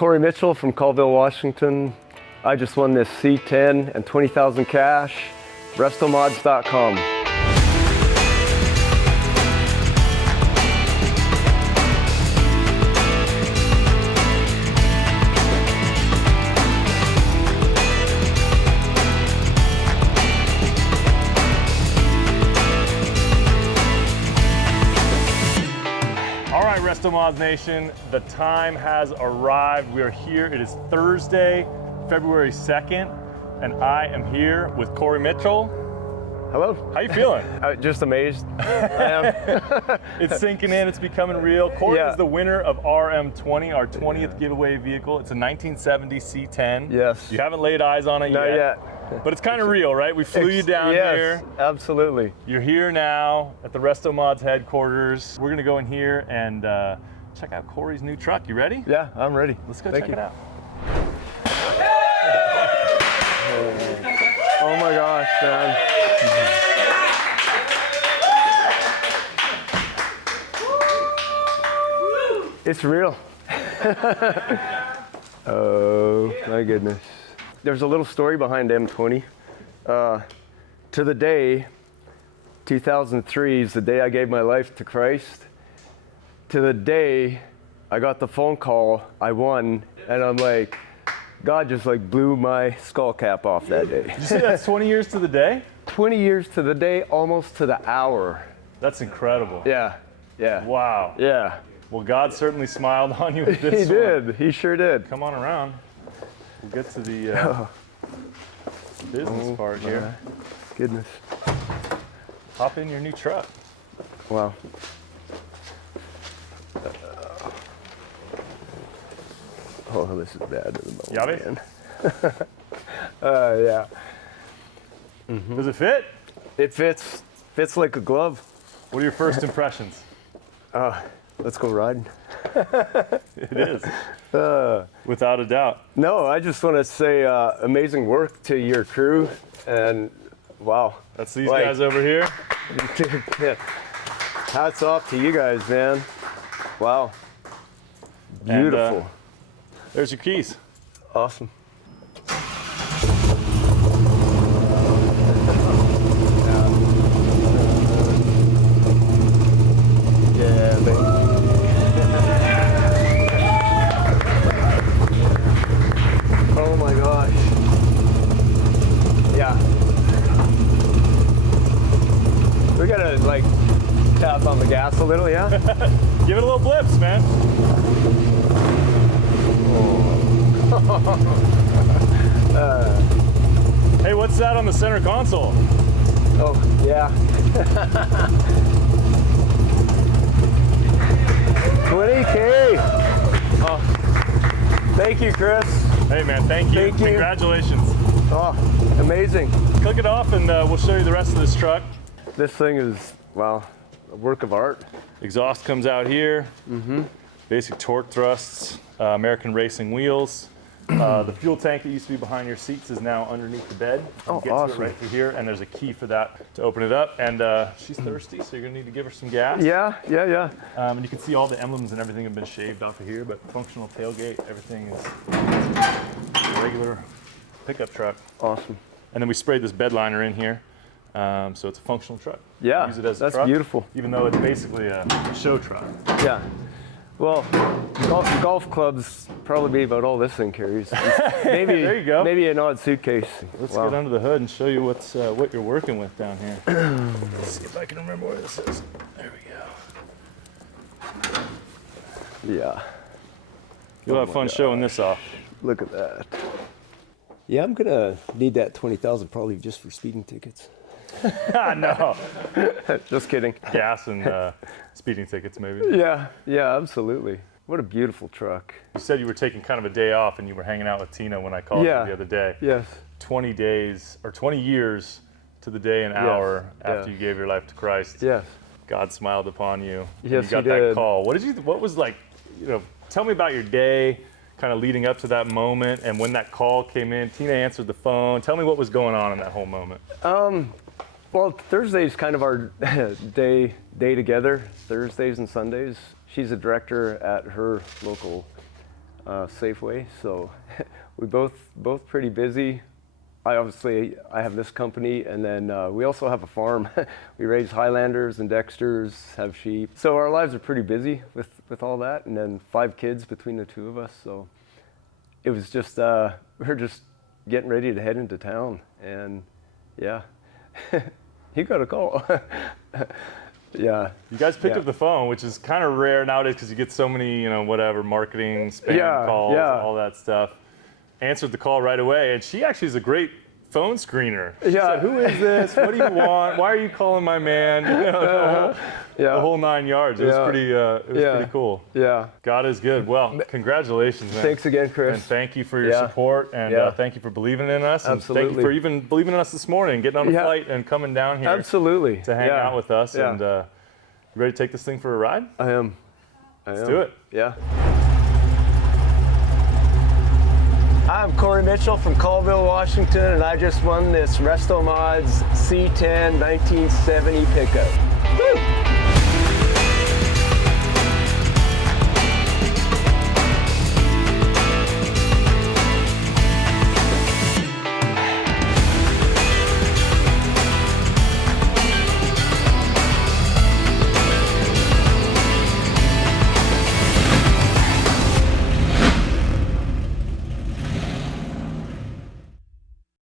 Cory Mitchell from Colville, Washington. I just won this C-10 and 20,000 cash. RestoMods.com. RestoMods Nation, the time has arrived. We are here. It is Thursday, February 2nd, and I am here with Cory Mitchell. Hello. How you feeling? Just amazed. I am. It's sinking in. It's becoming real. Cory is the winner of RM20, our 20th giveaway vehicle. It's a 1970 C10. Yes. You haven't laid eyes on it Not yet. But it's kind of real, right? We flew you down here. Yes, absolutely. You're here now at the RestoMods headquarters. We're gonna go in here and check out Cory's new truck. You ready? Yeah, I'm ready. Let's go check it out. Oh my gosh, man. It's real. Oh my goodness. There's a little story behind M20. To the day, 2003 is the day I gave my life to Christ. To the day I got the phone call, I won, and I'm like, God just like blew my skull cap off that day. Did you say that's 20 years to the day? 20 years to the day, almost to the hour. That's incredible. Yeah, yeah. Wow. Yeah. Well, God certainly smiled on you with this He did, he sure did. Come on around. We'll get to the business part here. Goodness. Hop in your new truck. Wow. Oh, this is bad at the moment. Yeah. Mm-hmm. Does it fit? It fits like a glove. What are your first impressions? Let's go riding. It is. Without a doubt. No, I just want to say amazing work to your crew, and wow. That's these guys over here. Yeah. Hats off to you guys, man. Wow. Beautiful. And, there's your keys. Awesome. Yeah, baby. Oh my gosh. Yeah. We gotta like tap on the gas a little, yeah? Give it a little blips, man. Hey, what's that on the center console? Oh, yeah. 20K. Oh, thank you, Chris. Hey, man, thank you. Thank you. Congratulations. Oh, amazing. Click it off and we'll show you the rest of this truck. This thing is, wow, a work of art. Exhaust comes out here. Mm-hmm. Basic torque thrusts, American racing wheels. The fuel tank that used to be behind your seats is now underneath the bed. You Oh, get awesome. to it right through here, and there's a key for that to open it up. And she's thirsty, so you're gonna need to give her some gas. Yeah. And you can see all the emblems and everything have been shaved off of here, but functional tailgate, everything is a regular pickup truck. Awesome. And then we sprayed this bed liner in here, so it's a functional truck. Yeah, Use it as a that's truck, beautiful. Even though it's basically a show truck. Yeah. Well, golf clubs probably be about all this thing carries. Maybe, There you go. Maybe an odd suitcase. Let's Wow. get under the hood and show you what you're working with down here. Let's see if I can remember where this is. There we go. Yeah. You'll have fun showing this off. Look at that. Yeah, I'm gonna need that 20,000 probably just for speeding tickets. No. Just kidding. Gas and speeding tickets, maybe. Yeah, absolutely. What a beautiful truck. You said you were taking kind of a day off and you were hanging out with Tina when I called you the other day. Yes. 20 days, or 20 years to the day and hour after you gave your life to Christ. Yes. God smiled upon you. Yes, you got he that did. call. What was like, tell me about your day, kind of leading up to that moment, and when that call came in. Tina answered the phone. Tell me what was going on in that whole moment. Well, Thursday's kind of our day together, Thursdays and Sundays. She's a director at her local Safeway. So we both pretty busy. I have this company, and then we also have a farm. We raise Highlanders and Dexters, have sheep. So our lives are pretty busy with all that, and then 5 kids between the 2 of us. So it was just, we're just getting ready to head into town, and yeah, he got a call. Yeah. You guys picked up the phone, which is kind of rare nowadays because you get so many, whatever, marketing, spam calls, all that stuff. Answered the call right away, and she actually is a great phone screener. She said, "Who is this? What do you want? Why are you calling my man?" The whole 9 yards. It was pretty cool. Yeah. God is good. Well, congratulations, man. Thanks again, Chris. And thank you for your support, and thank you for believing in us. Absolutely. And thank you for even believing in us this morning, getting on a flight and coming down here. Absolutely. To hang out with us. And you ready to take this thing for a ride? I am. Let's do it. Yeah. I'm Cory Mitchell from Colville, Washington, and I just won this RestoMods C-10 1970 pickup. Woo!